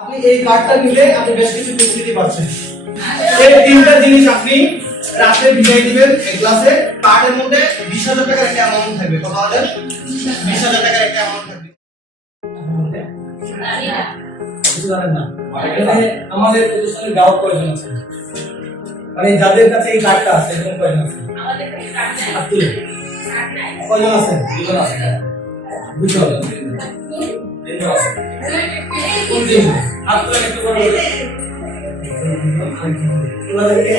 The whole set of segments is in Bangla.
আপনি এই কার্ডটা নিলে আপনি বেশ কিছু ফেসিলিটি পাচ্ছেন। এই তিনটা জিনিস আপনি রাতে ভিজিয়ে দিবেন এক গ্লাসে। কার্ডের মধ্যে 20,000 টাকার একটা অ্যামাউন্ট থাকবে। কত হাজার? 20,000 টাকার একটা অ্যামাউন্ট থাকবে। কিছু জানেন না? এখানে আমাদের প্রতিষ্ঠানের গ্রাহক কয়জন আছে? মানে যাদের কাছে এই কার্ডটা আছে এরকম কয়জন আছে? আমাদের কাছে কার্ড নাই। আপনি কয়জন আছে? দুজন আছে। দুজন আছে। তিনজন আছে। কোন দিন? হাত তুলে একটু করে ওনাদেরকে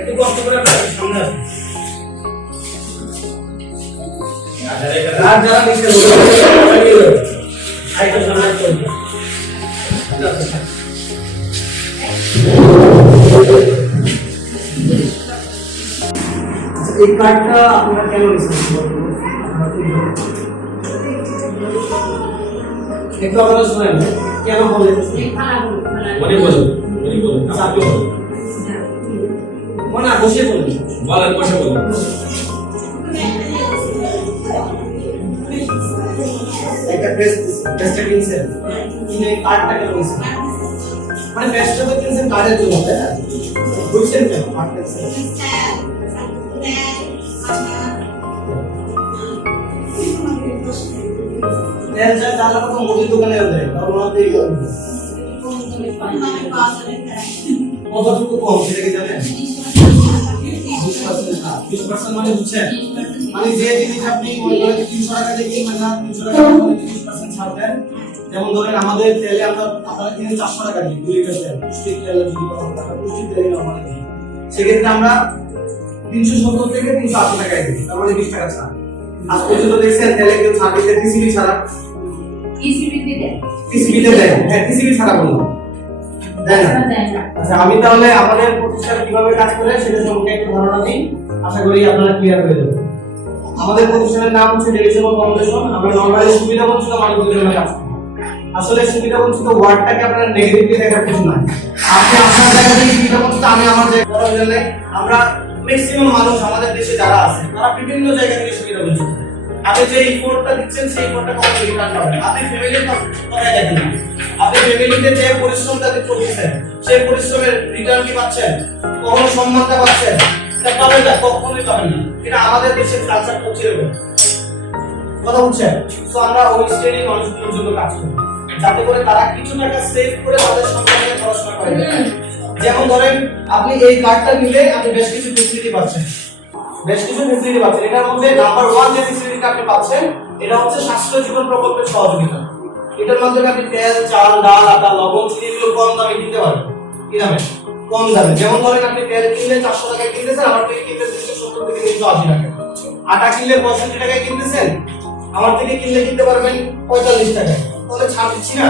একটু কষ্ট করে সামনে আসুন। আর যারা নিচে আরেকটা সামনে করবে। এই কার্ডটা আপনারা কেন নিচ্ছেন? একটু আপনারা শুনেন কেন বলেন? মনে বলুন, মনে বলুন, আপনি বলুন। মনে বসে বলুন, বলেন বসে বলুন। একটা পেস্টটা কিনছেন, কিনে কার্ডটা কেন নিচ্ছেন? মানে পেস্টটা তো কিনছেন কার্ডের জন্য, তাই না? বুঝছেন কেন কার্ডটা কিনছেন? তেল চাল চালা তো মুদির দোকানে দেয়, আর ওনাতেই কতটুকু কম সেটা কি জানেন? 20% মানে বুঝছেন? মানে যে জিনিস আপনি মনে করেন 300 টাকা দিয়ে কিনবেন না, 300 টাকা দিয়ে 20% ছাড় দেন। যেমন ধরেন আমাদের তেলে আপনারা কিনেন 400 টাকা দিয়ে 2 লিটার তেল, পুষ্টির তেল যদি কথা টাকা পুষ্টির তেল নরমালি দিই, সেক্ষেত্রে আমরা 370 থেকে 380 টাকায় দিই, তার মানে 20 টাকা ছাড়। আজ পর্যন্ত দেখছেন তেলে কেউ ছাড় দিতে টিসিবি ছাড়া? টিসিবিতে দেয়, হ্যাঁ টিসিবি ছাড়া বলুন দেয় না। আচ্ছা আমি তাহলে আমাদের প্রতিষ্ঠান কিভাবে কাজ করে সেটা সম্পর্কে একটু ধারণা দিই, আশা করি আপনারা ক্লিয়ার হয়ে যাবেন। আমাদের প্রতিষ্ঠানের নাম হচ্ছে ডেলিসেবল ফাউন্ডেশন। আমরা নরমালি সুবিধা বঞ্চিত মানুষদের জন্য কাজ করি। আসলে সুবিধা বঞ্চিত ওয়ার্ডটাকে আপনারা নেগেটিভলি দেখার কিছু না। আপনি আপনার জায়গা থেকে সুবিধা বঞ্চিত, আমি আমার জায়গা করার জন্য আমরা ম্যাক্সিমাম মানুষ আমাদের দেশে যারা আছে তারা বিভিন্ন জায়গা থেকে সুবিধা বঞ্চিত। আপনি যে ইফোর্টটা দিচ্ছেন সেই ইফোর্টটা কখনো রিটার্ন পাবেন না। আপনি ফ্যামিলির কথা দেখেন না, আপনি ফ্যামিলিতে যে পরিশ্রমটা করতেছেন সেই পরিশ্রমের রিটার্ন কি পাচ্ছেন? কখনো সম্মানটা পাচ্ছেন? এটা পাবেন না, কখনোই পাবেন না। এটা আমাদের দেশের কালচার হচ্ছে এরকম। কথা বুঝছেন? তো আমরা ওই শ্রেণীর মানুষগুলোর জন্য কাজ করি যাতে করে তারা কিছু টাকা সেভ করে তাদের সন্তানকে পড়াশোনা করে। যেমন ধরেন আপনি এই কার্ডটা নিলে আপনি বেশ কিছু ফেসিলিটি পাচ্ছেন। এটার মধ্যে নাম্বার 1 যে ফেসিলিটিটা আপনি পাচ্ছেন এটা হচ্ছে স্বাস্থ্য জীবন প্রকল্পের সহযোগিতা। এটার মাধ্যমে আপনি তেল, চাল, ডাল, আটা, লবণ, চিনি এগুলো কম দামে কিনতে পারবেন। কি দামে? কম দামে। যেমন ধরেন আপনি তেল কিনলে 400 টাকায় কিনতেছেন, আমার থেকে কিনতে 370 থেকে 380 টাকা। আটা কিনলে 65 টাকায় কিনতেছেন, আমার থেকে কিনলে কিনতে পারবেন 45 টাকায়। তাহলে ছাড় দিচ্ছি না?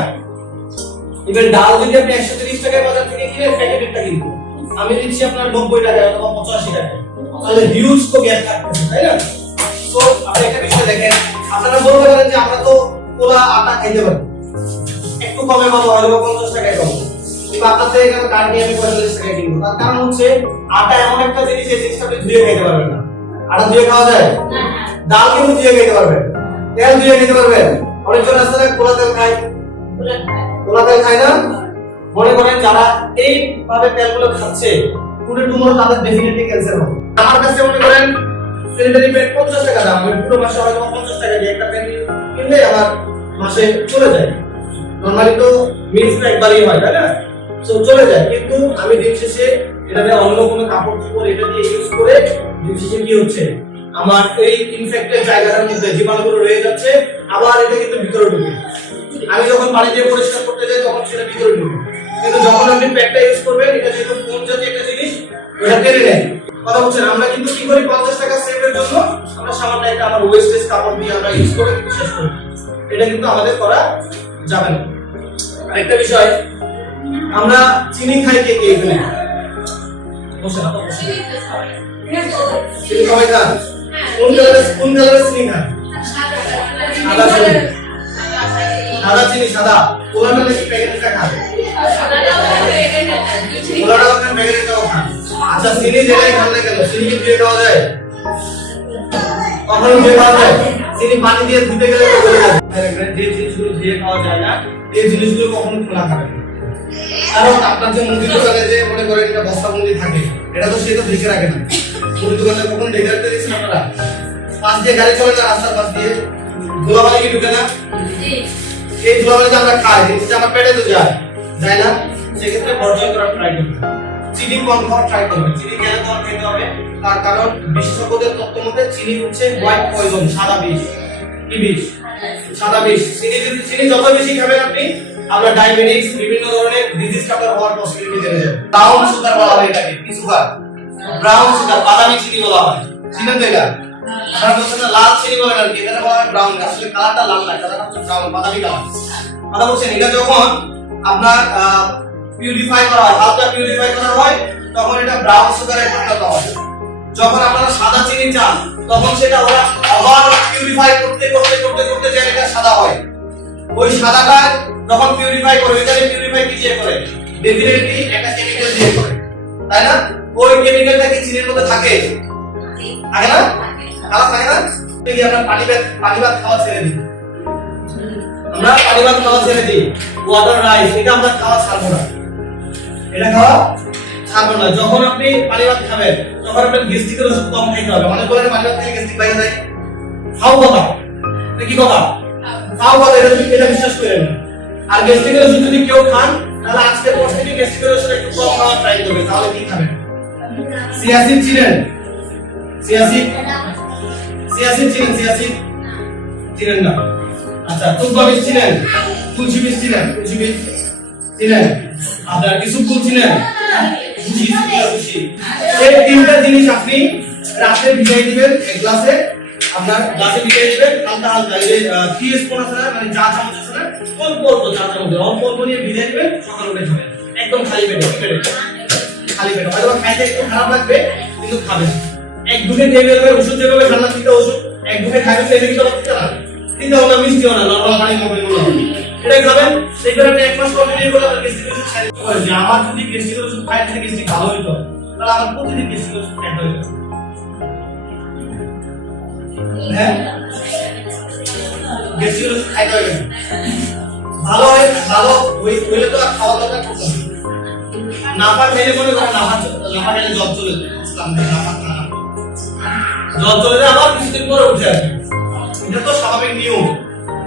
এবার ডাল যদি আপনি 130 টাকায় বাজার থেকে কিনে প্যাকেটটা কিনবেন, আমি দিচ্ছি আপনার 90 টাকায় অথবা 85 টাকায়। তাহলে হিউজ তো গ্যাপ থাকতেছে, তাই না? তো আপনি একটা বিষয় দেখেন, আপনারা বলতে পারেন যে আমরা তো পোলা আটা খাইতে পারি, একটু কমে পাবো হয়তো 50 টাকায় পাবো, কিন্তু আপনাদের এখানে কার্ড নিয়ে আমি 45 টাকায় কিনবো। তার কারণ হচ্ছে আটা এমন একটা জিনিস যে জিনিসটা আপনি ধুয়ে খাইতে পারবেন না। আটা ধুয়ে খাওয়া যায়? ডাল কিন্তু ধুয়ে খাইতে পারবেন, তেল ধুয়ে খেতে পারবেন। অনেকজন আছে না পোলা তেল খায়, পোলা তেল খায় না? মনে করেন যারা এইভাবে তেলগুলো খাচ্ছে পুরো টুমোর তাদের ডেফিনেটলি ক্যান্সার হবে। আমার কাছে মনে করেন স্যানিটারি প্যাড 50 টাকা দাম, আমি পুরো মাসে হয়তো 50 টাকা দিয়ে একটা প্যাড কিনলে আমার মাসে চলে যায়। নরমালি তো মিক্স একবারই হয়, তাই না? সো চলে যায়, কিন্তু আমি দিন শেষে এটাতে অন্য কোনো কাপড় চোপড় এটা দিয়ে ইউজ করে দিন শেষে কি হচ্ছে, আমার এই ইনফেক্টেড জায়গাটার মধ্যে জীবাণুগুলো রয়ে যাচ্ছে, আবার এটা কিন্তু ভিতরে ঢুকে। আমি যখন পানি দিয়ে পরিষ্কার করতে যাই তখন সেটা ভিতরে ঢুকে, কিন্তু যখন আপনি প্যাডটা ইউজ করবেন, এটা যেহেতু ফোন জাতীয় একটা জিনিস, এটা টেনে নেয়। কথা বলছেন? আমরা কিন্তু কি করি 50 টাকা সেভের জন্য আমরা সামান্য একটা আমার ওয়েস্টেজ কাপড় দিয়ে আমরা ইউজ করে কিন্তু শেষ করি। এটা কিন্তু আমাদের করা যাবে না। আরেকটা বিষয়, আমরা চিনি খাই কে কে এখানে? বসেন আপা, বসেন। চিনি খাই না? কোন কালারের চিনি খায়? সাদা চিনি। সাদা চিনি, সাদা। পোলাটা নাকি প্যাকেটটা খায়? পোলাটা ওখানে প্যাকেটটাও খায়। আচ্ছা চিনি যেটাই খান না কেন চিনি কি দিয়ে খাওয়া যায়? কখনো ধুয়ে খাওয়া যায়? চিনি পানি দিয়ে ধুতে গেলে তো গলে যাবে। যে জিনিসগুলো ধুয়ে খাওয়া যায় না এই জিনিসগুলো কখনো খোলা খাবেন না। কারণ আপনার যে মুদির দোকানে যে মনে করেন এটা বস্তা মুদি থাকে, এটা তো সে তো ঢেকে রাখে না। মুদির দোকানে কখনো ঢেকে রাখতে দিয়েছেন আপনারা? পাশ দিয়ে গাড়ি চলে না, রাস্তার পাশ দিয়ে ধুলাবালি কি ঢুকে না? এই ধুলাবালি যে আমরা খাই, জিনিসটা আমার পেটে তো যায় না, সেক্ষেত্রে বর্জন করার ট্রাই করবেন। চিনি কম খাওয়ার ট্রাই করবেন। চিনি কেন কম খেতে হবে? তার কারণ বিশেষজ্ঞদের তত্ত্ব মতে চিনি হচ্ছে হোয়াইট পয়জন, সাদা বিষ। কি বিষ? সাদা বিষ। চিনি যত বেশি খাবেন আপনি, আপনার ডায়াবেটিস বিভিন্ন ধরনের ডিজিজ কাটার হওয়ার পসিবিলিটি বেড়ে যাবে। ব্রাউন সুগার বলা হয় এটাকে। কি সুগার? ব্রাউন সুগার, বাদামি চিনি বলা হয়। চিনেন তো এটা? আপনারা বলছেন না লাল চিনি বলেন আর কি, এটা বলা হয় ব্রাউন। আসলে কালারটা লাল না, কালারটা হচ্ছে ব্রাউন, বাদামি কালার। কথা বলছেন, এটা যখন আপনার পিউরিফাই করা হয়, হালকা পিউরিফাই করা হয়, তখন এটা ব্রাউন সুগারে পরিণত হয়। যখন আপনারা সাদা চিনি চান, তখন সেটা ওরা আবার পিউরিফাই করতে যে এটা সাদা হয়। ওই সাদাটা যখন পিউরিফাই করে, এটা পিউরিফাই কি দিয়ে করে? ডেফিনেটলি একটা কেমিক্যাল দিয়ে করে, তাই না? ওই কেমিক্যালটা কি চিনির মধ্যে থাকে? থাকে না? থাকে না? এই যে আমরা পানি ভাত খাওয়া ছেড়ে দিই, আমরা পানি ভাত খাওয়া ছেড়ে দিই, ওয়াটার রাইস এটা আমরা খাওয়া ছাড়বো না, এটা খাওয়া ছাড়বো না। যখন আপনি পানি ভাত খাবেন, তখন আপনার গ্যাস্ট্রিকের ওষুধ কম খাইতে হবে। মানে বলেন পানি ভাত খেলে গ্যাস্ট্রিক বাইরে যায়, খাও কথা, এটা কি কথা? খাও কথা, এটা বিশ্বাস করেন না। আর গ্যাস্ট্রিকের ওষুধ যদি কেউ খান, তাহলে আজকের পর থেকে গ্যাস্ট্রিকের ওষুধ একটু কম খাওয়ার ট্রাই করবেন। তাহলে কি খাবেন? সিয়াসিড চিনেন? সিয়াসিড চিনেন না? আচ্ছা, তুলসী বীজ চিনেন? তুলসী বীজ চিনেন? আপনার কিছু ফুল চিনেন? এই তিনটা জিনিস আপনি রাতে ভিজিয়ে দিবেন এক গ্লাসে, আপনার গ্লাসে ভিজিয়ে দিবেন হালকা এই যে 3 স্পুন আছে না, মানে চা চামচ আছে না, অল্প চা চামচ অল্প নিয়ে ভিজিয়ে দিবেন, সকালে উঠে খাবেন একদম খালি পেটে। হয়তো খাইতে একটু খারাপ লাগবে কিন্তু খাবেন। এক দুধে দিয়ে দেবেন, ওষুধ যেভাবে ঠান্ডা দিতে ওষুধ এক দুধে খাবেন, সেই দিকে তো দিতে না, কিন্তু না মিষ্টিও না, নরমাল পানি খাবেন, এটা খাবেন। সেই করে আপনি এক মাস কন্টিনিউ করলে আপনার গ্যাস্ট্রিক ওষুধ খাইতে হবে। যে আমার যদি গ্যাস্ট্রিক ওষুধ খাই তাহলে গ্যাস্ট্রিক ভালো হইতো, তাহলে আমার প্রতিদিন গ্যাস্ট্রিক ওষুধ খাইতে হবে। হ্যাঁ, গ্যাস্ট্রিক ওষুধ খাইতে হবে। ভালো হইলে তো আর খাওয়া দাওয়া করতে হবে। নাফা খেলে মনে করেন নাফা খেলে জ্বর চলে যায়, জ্বর চলে যায়, আবার কিছুদিন পরে উঠে আসে। এটা তো স্বাভাবিক নিয়ম।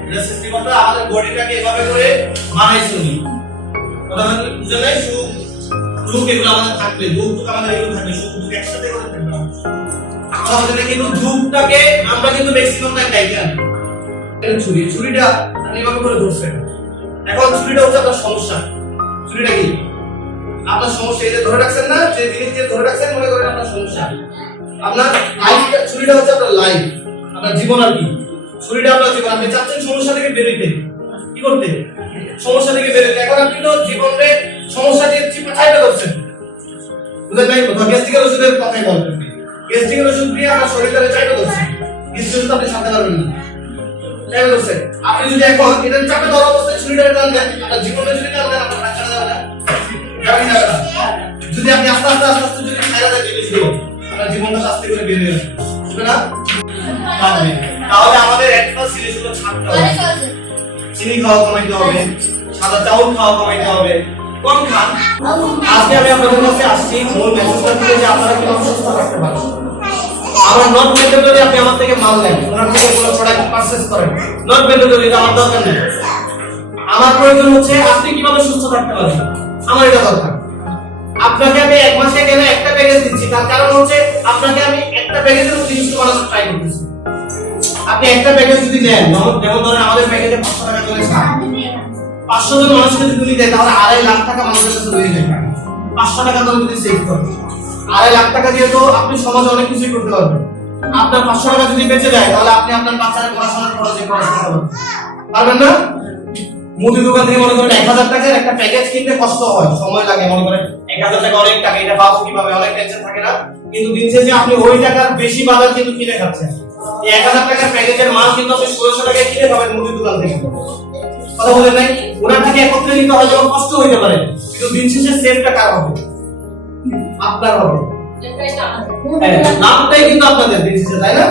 এটা সৃষ্টিকর্তা আমাদের বডিটাকে এভাবে করে বানাইছে। কথা বুঝে নাই? সুখ দুঃখ এগুলো আমাদের থাকবে, দুঃখ আমাদের এগুলো থাকবে, সুখ দুঃখ একসাথে করে থাকবে। আমাদের কিন্তু দুঃখটাকে আমরা কিন্তু ম্যাক্সিমাম টাইম ডাইকে আনি। ছুরিটা আপনি এভাবে করে ধরছেন, এখন ছুরিটা হচ্ছে আপনার সমস্যা। ছুরিটা কি আপনার সমস্যা? এই যে ধরে রাখছেন না, যে জিনিস দিয়ে ধরে রাখছেন, মনে করেন আপনার সমস্যা। আপনার লাইফটা, ছুরিটা হচ্ছে আপনার লাইফ, আপনার জীবন আর কি। ছুরিটা আপনার জীবন। আপনি চাচ্ছেন সমস্যা থেকে বেরোতে, কি করতে? সমস্যা থেকে বেরোতে। এখন আপনি তো জীবনে সমস্যা দিয়ে চাইতে করছেন, বুঝলেন নাই? গ্যাস্ট্রিকের ওষুধের কথাই বলবেন। গ্যাস্ট্রিকের ওষুধ দিয়ে আপনার শরীরে চাইতে করছেন, গ্যাস্ট্রিক ওষুধ আপনি সাথে পারবেন না, চাইতে করছেন। আপনি যদি এখন এটা চাপে ধরা অবস্থায় ছুরিটা টান দেন, আপনার জীবনে যদি টান দেন, আপনার বাচ্চাটা যাবে না, যদি আপনি আস্তে যদি ছাইরা দেন জিনিসগুলো, আপনার জীবনটা আস্তে করে বের হয়ে আসবে না? তাহলে আমাদের একটা জিনিসগুলো ছাড়তে হবে। চিনি খাওয়া কমাইতে হবে, সাদা চাউল খাওয়া কমাইতে হবে, কম খান। আজকে আমি আপনাদের কাছে আসছি মূল মেসেজটা দিয়ে যে আপনারা কিভাবে সুস্থ থাকতে পারেন। আমার নট ম্যান্ডেটরি আপনি আমার থেকে মাল নেন, ওনার থেকে কোনো প্রোডাক্ট পারচেজ করেন, নট ম্যান্ডেটরি, এটা আমার দরকার নেই। আমার প্রয়োজন হচ্ছে আপনি কিভাবে সুস্থ থাকতে পারেন, আমার এটা দরকার। আপনাকে আমি এক মাসে কেন একটা প্যাকেজ দিচ্ছি, তার কারণ হচ্ছে আপনাকে আমি একটা প্যাকেজের জিনিসটা বানানোর ট্রাই করতেছি। আপনি একটা প্যাকেজ যদি নেন, যেমন ধরেন আমাদের প্যাকেজে 500 টাকা করে ছাড়, 500 জন মানুষকে যদি দেয় তাহলে 2.5 লাখ টাকা মানুষের কাছে রয়ে যায়। 500 টাকা করে যদি সেভ করেন, 2.5 লাখ টাকা দিয়ে তো আপনি সমাজে অনেক কিছুই করতে পারবেন। আপনার 500 টাকা যদি বেঁচে যায়, তাহলে আপনি আপনার বাচ্চাদের পড়াশোনার খরচে পারবেন না? মুদি দোকান থেকে মনে করেন 1000 টাকার একটা প্যাকেজ কিনতে কষ্ট হয়, সময় লাগে, মনে করেন 1000 টাকা অনেক টাকা, এটা পাবো কিভাবে, অনেক টেনশন থাকে না? কিন্তু দিন শেষে আপনি ওই টাকার বেশি বাজার কিন্তু কিনে খাচ্ছেন। এই 1000 টাকার প্যাকেজের মাল কিন্তু আপনি 1600 টাকায় কিনে খাবেন মুদি দোকান থেকে। কথা বলেন নাই? ওনার থেকে একত্রে নিতে হয়তো কষ্ট হইতে পারে, কিন্তু দিন শেষে সেভটা কার হবে? আপনার হবে। লাভটাই কিন্তু আপনাদের দিচ্ছে, তাই না?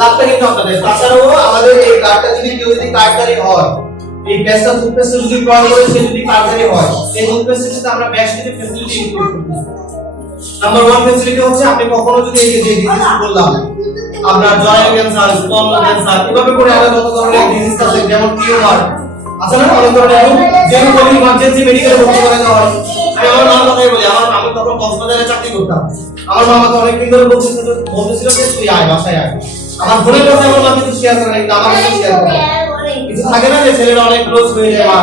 লাভটা কিন্তু আপনাদের। তাছাড়াও আমাদের এই কার্ডটা যদি কেউ যদি কার্ডধারী হয়, এই পেশা টুথপেস্ট যদি ক্রয় করে সে যদি কার্ডধারী হয়, এই টুথপেস্টের সাথে আমরা বেশ কিছু ফ্যাসিলিটি ইনক্লুড করতেছি। নাম্বার 1 ফ্যাসিলিটি হচ্ছে আপনি কখনো যদি এই যে ডিজিজ বললাম আপনার জরায়ু ক্যান্সার, স্তন ক্যান্সার, এভাবে করে আরো যত ধরনের ডিজিজ আছে যেমন টিউমার আছে না, অনেক ধরনের রোগ যেগুলো কোনো ইমার্জেন্সি মেডিকেলে ভর্তি করে দেওয়া হয়। আমি আমার মার কথাই বলি, আমি তখন কক্সবাজারে চাকরি করতাম। আমার মা আমাকে অনেকদিন ধরে বলতেছিল যে তুই আয়, বাসায় আয়। আমার বোনের কথা আমার মা কিছু শেয়ার করে না, কিন্তু আমার কাছে শেয়ার করে। কিছু থাকে না যে ছেলেরা অনেক ক্লোজ হয়ে যায় মা,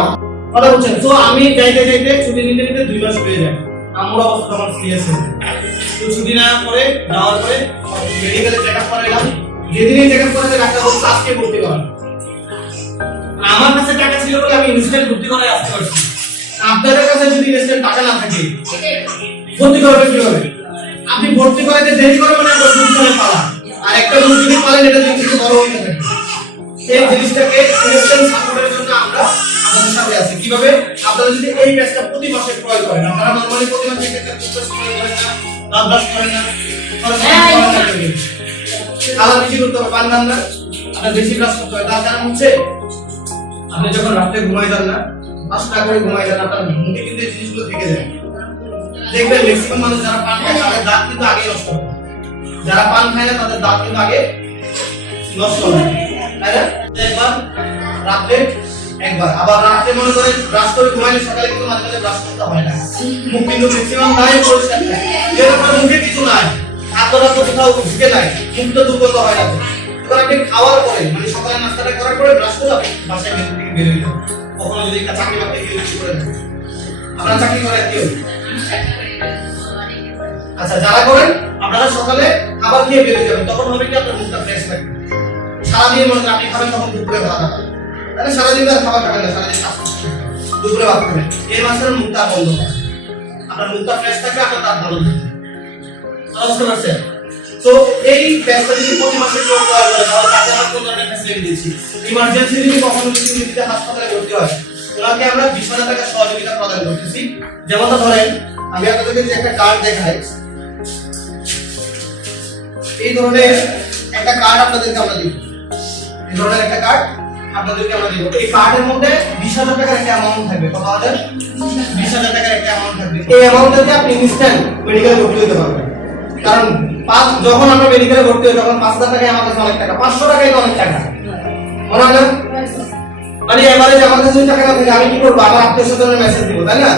কথা বলছেন। তো আমি যাইতে যাইতে ছুটি নিতে নিতে 2 মাস হয়ে যায়। আমার অবস্থা তখন সিরিয়াস হয়ে যায়। তো ছুটি নেওয়ার পরে যাওয়ার পরে মেডিকেলে চেকআপ করাইলাম। যেদিনই চেকআপ করাতে ডাক্তার বলছে আজকে ভর্তি করান। আমার কাছে টাকা ছিল বলে আমি ইনস্ট্যান্ট ভর্তি করাই আসতে পারছি। আপনাদের কাছে যদি ইনস্ট্যান্ট টাকা না থাকে ভর্তি করবেন কিভাবে? আপনি ভর্তি করাতে দেরি করবেন মানে আপনার ভর্তি করে পালা। আর একটা রোগ যদি পালেন এটা যদি কিছু বড় হয়ে থাকে, এই জিনিসটাকে ইনস্ট্যান্ট সাপোর্টের জন্য আমরা আপনাদের সাথে আছি। কিভাবে? আপনারা যদি এই কাজটা প্রতি মাসে ক্রয় করেন, আপনারা নরমালি প্রতি মাসে একটা টুথপেস্ট ক্রয় করেন না, দাঁত ব্রাশ করেন না, খাওয়া বেশি করতে হবে, পান খান না, আপনার বেশি ব্রাশ করতে হবে। তার কারণ হচ্ছে আপনি যখন রাতে ঘুমাই যান না, 5টা করে ঘুমাই যান, আপনার মুখে কিন্তু এই জিনিসগুলো থেকে যায়। দেখবেন ম্যাক্সিমাম মানুষ যারা পান খায় তাদের দাঁত কিন্তু আগে নষ্ট হয়, যারা পান খায় না তাদের দাঁত কিন্তু আগে নষ্ট হয়, তাই না? একবার রাতে একবার, আবার রাতে মনে করেন ব্রাশ করে ঘুমাইলে সকালে কিন্তু মাঝে মাঝে ব্রাশ করতে হয় না। মুখ কিন্তু ম্যাক্সিমাম নাই পরিষ্কার থাকে, এরকম মুখে কিছু নাই, হাতটা তো কোথাও ঢুকে নাই, মুখটা দুর্গন্ধ হয় না। তো আপনি খাওয়ার পরে মানে সকালে নাস্তাটা করার পরে ব্রাশ করে আপনি বাসায় বের থেকে বের হয়ে যান। কখনো যদি একটা চাকরি বাকরি কেউ কিছু করে দেন, আপনারা চাকরি করেন কেউ? আচ্ছা, যারা করেন আপনারা সকালে খাবার খেয়ে বের হয়ে যাবেন, তখন হবে কি আপনার মুখটা ফ্রেশ থাকবে। সারাদিন মনে আপনি খাবেন তখন দুপুরে ভাত খাবেন, তাহলে সারাদিন আর খাবার খাবেন না, সারাদিন দুপুরে ভাত খাবেন। এই মাসের মুখটা বন্ধ হবে, আপনার মুখটা ফ্রেশ থাকবে, আপনার দাঁত ভালো থাকবে। বুঝতে পারছেন? তো এই পেশা যদি প্রতি মাসে কেউ ক্রয় করে তাহলে তাকে আমরা কোন ধরনের ফ্যাসিলিটি দিচ্ছি? ইমার্জেন্সি যদি কখনো যদি রোগীটা হাসপাতালে ভর্তি হয়, ওনাকে আমরা 20,000 টাকা সহযোগিতা প্রদান করতেছি। যেমন ধরেন আমি আপনাদেরকে যে একটা কার্ড দেখাই, এই ধরনের একটা কার্ড আপনাদেরকে আমরা দিব, এই ধরনের একটা কার্ড আপনাদেরকে আমরা দিব। এই কার্ডের মধ্যে 20,000 টাকার একটা অ্যামাউন্ট থাকবে। কত হাজার? 20,000 টাকার একটা অ্যামাউন্ট থাকবে। এই অ্যামাউন্টটাতে আপনি ইনস্ট্যান্ট মেডিকেলে ভর্তি হতে পারবেন। কারণ যখন আমরা মেডিকেলে ভর্তি হই তখন 5,000 টাকা আমার কাছে অনেক টাকা, 500 টাকাই তো অনেক টাকা, মনে হয় না? মানে এভারেজ আমার কাছে যদি টাকা না থাকে আমি কি করবো? আমার আত্মীয়স্বজনের মেসেজ দিব, তাই না?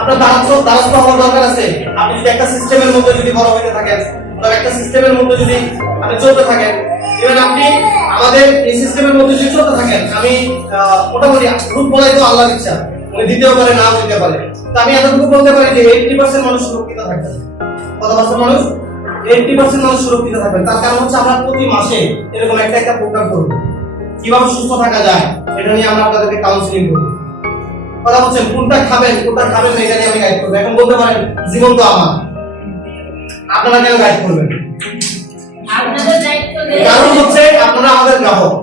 আপনার দ্বারস্থ হওয়ার দরকার আছে। আপনি যদি একটা সিস্টেমের মধ্যে যদি বড় হইতে থাকেন, তবে একটা সিস্টেমের মধ্যে যদি আপনি চলতে থাকেন, ইভেন আপনি আমাদের এই সিস্টেমের মধ্যে যদি চলতে থাকেন, আমি মোটামুটি রূপ বলাই তো আল্লাহর ইচ্ছা, উনি দিতেও পারে নাও দিতে পারে। তো আমি এতটুকু বলতে পারি যে 80% মানুষ সুরক্ষিত থাকবে। কত পার্সেন্ট মানুষ? 80% মানুষ সুরক্ষিত থাকবেন। তার কারণ হচ্ছে আমরা প্রতি মাসে এরকম একটা প্রোগ্রাম করব, কিভাবে সুস্থ থাকা যায় এটা নিয়ে আমরা আপনাদেরকে কাউন্সিলিং করব। কথা বলছেন কোনটা খাবেন না এটা নিয়ে আমি গাইড করব। এখন বলতে পারেন জীবন তো আমার, আপনারা কেন গাইড করবেন? আপনাদের দায়িত্ব নেই, কারণ হচ্ছে আপনারা আমাদের গ্রাহক,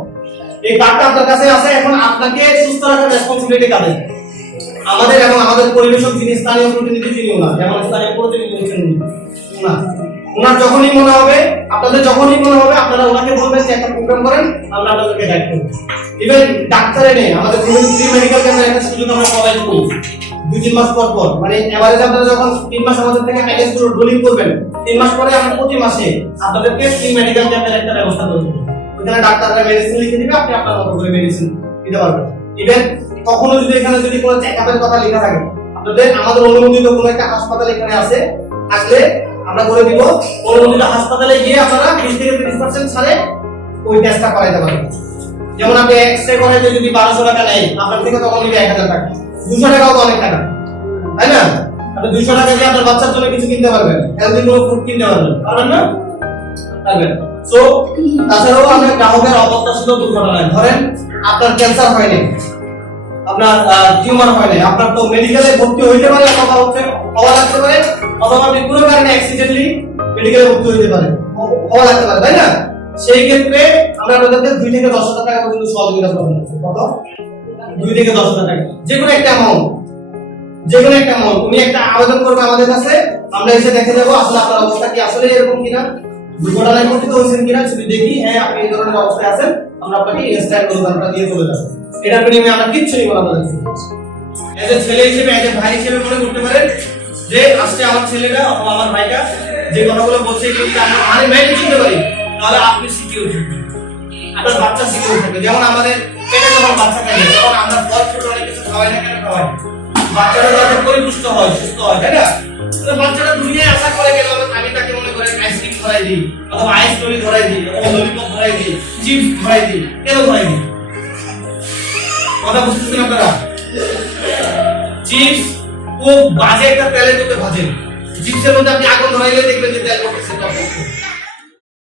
এই কার্ডটা আপনার কাছে আছে, এখন আপনাকে সুস্থ রাখার রেসপন্সিবিলিটি কাদের? আমাদের। এবং আমাদের পরিবেশক যিনি স্থানীয় প্রতিনিধি তিনিও না, যেমন স্থানীয় প্রতিনিধি হচ্ছেন না, ওনার যখনই মনে হবে, আপনাদের যখনই মনে হবে আপনারা ওনাকে বলবেন যে একটা প্রোগ্রাম করেন, আমরা আপনাদেরকে গাইড করব। ইভেন ডাক্তারে নেই, আমাদের ফ্রি মেডিকেল ক্যাম্পের একটা সুযোগ আমরা প্রোভাইড করি 2-3 মাস পর পর, মানে এভারেজ আপনারা যখন 3 মাস আমাদের থেকে প্যাকেজ গুলো রোলিং করবেন, 3 মাস পরে আমরা প্রতি মাসে আপনাদেরকে ফ্রি মেডিকেল ক্যাম্পের একটা ব্যবস্থা করে দেব। ওখানে ডাক্তাররা মেডিসিন লিখে দিবে, আপনি আপনার মতো করে মেডিসিন দিতে পারবেন। ইভেন কখনো যদি এখানে যদি কোনো চেকআপের কথা লেখা থাকে, আপনাদের আমাদের অনুমোদিত কোনো একটা হাসপাতাল এখানে আছে, আসলে আমরা করে দিব। অনুমোদিত হাসপাতালে গিয়ে আপনারা 20 থেকে 30% ছাড়ে ওই টেস্টটা করাইতে পারবেন। যেমন আপনি এক্স-রে করাইতে যদি 1200 টাকা নেয়, আপনার থেকে তখন নিবে 1000 টাকা। 200 টাকাও তো অনেক টাকা, তাই না? আপনি 200 টাকা দিয়ে আপনার বাচ্চার জন্য কিছু কিনতে পারবেন, হেলদি কোনো ফুড কিনতে পারবেন না? পারবেন। সো তাছাড়াও আমরা গ্রাহকের অপ্রত্যাশিত দুর্ঘটনায়, ধরেন আপনার ক্যান্সার হয়নি, আপনার টিউমার হয়নি, আপনার তো মেডিকেলে ভর্তি হইতে পারে, অথবা হওয়া লাগতে পারে, অথবা আপনি কোনো কারণে অ্যাক্সিডেন্টলি মেডিকেলে ভর্তি হইতে পারে, হওয়া লাগতে পারে, তাই না? সেই ক্ষেত্রে আমরা আপনাদেরকে 2 থেকে 10,000 টাকা পর্যন্ত সহযোগিতা করব। কত? 2 থেকে 10,000 টাকা, যে কোনো একটা অ্যামাউন্ট উনি একটা আবেদন করবে আমাদের কাছে, আমরা এসে দেখে যাবো আসলে আপনার অবস্থা কি আসলে এরকম কিনা, দুর্ঘটনায় পতিত হয়েছেন কিনা। যদি দেখি হ্যাঁ আপনি এই ধরনের অবস্থায় আছেন, আমরা আপনাকে ইনস্ট্যান্ট অনুদানটা দিয়ে চলে যাবো। এটার বিনিময়ে আমরা কিচ্ছু নিব না আপনাদের থেকে। এজ এ ছেলে হিসেবে, এজ এ ভাই হিসেবে মনে করতে পারেন যে আজকে আমার ছেলেটা অথবা আমার ভাইটা যে কথাগুলো বলছে এগুলো যদি আমরা মানে মেনে চলতে পারি, তাহলে আপনি সিকিউর থাকবেন, আপনার বাচ্চা সিকিউর থাকবে। যেমন আমাদের পেটে যখন বাচ্চা থাকে তখন আমরা ফল ফ্রুট অনেক কিছু খাওয়াই না, কেন খাওয়াই? বাচ্চাটা যাতে পরিপুষ্ট হয়, সুস্থ হয়, তাই না? তো বাচ্চাটা দুনিয়ায় আশা করে কেন? আমি তাকে মনে করেন আইসক্রিম ধরাই দিই, অথবা আইস টরি ধরাই দিই, অথবা ললিপপ ধরাই দিই, চিপস ধরাই দিই, কেন ধরাই দিই? কথা বুঝতেছেন আপনারা? চিপস খুব বাজে একটা তেলের মধ্যে ভাজেন, চিপসের মধ্যে আপনি আগুন ধরাইলে দেখবেন যে তেল পড়তেছে।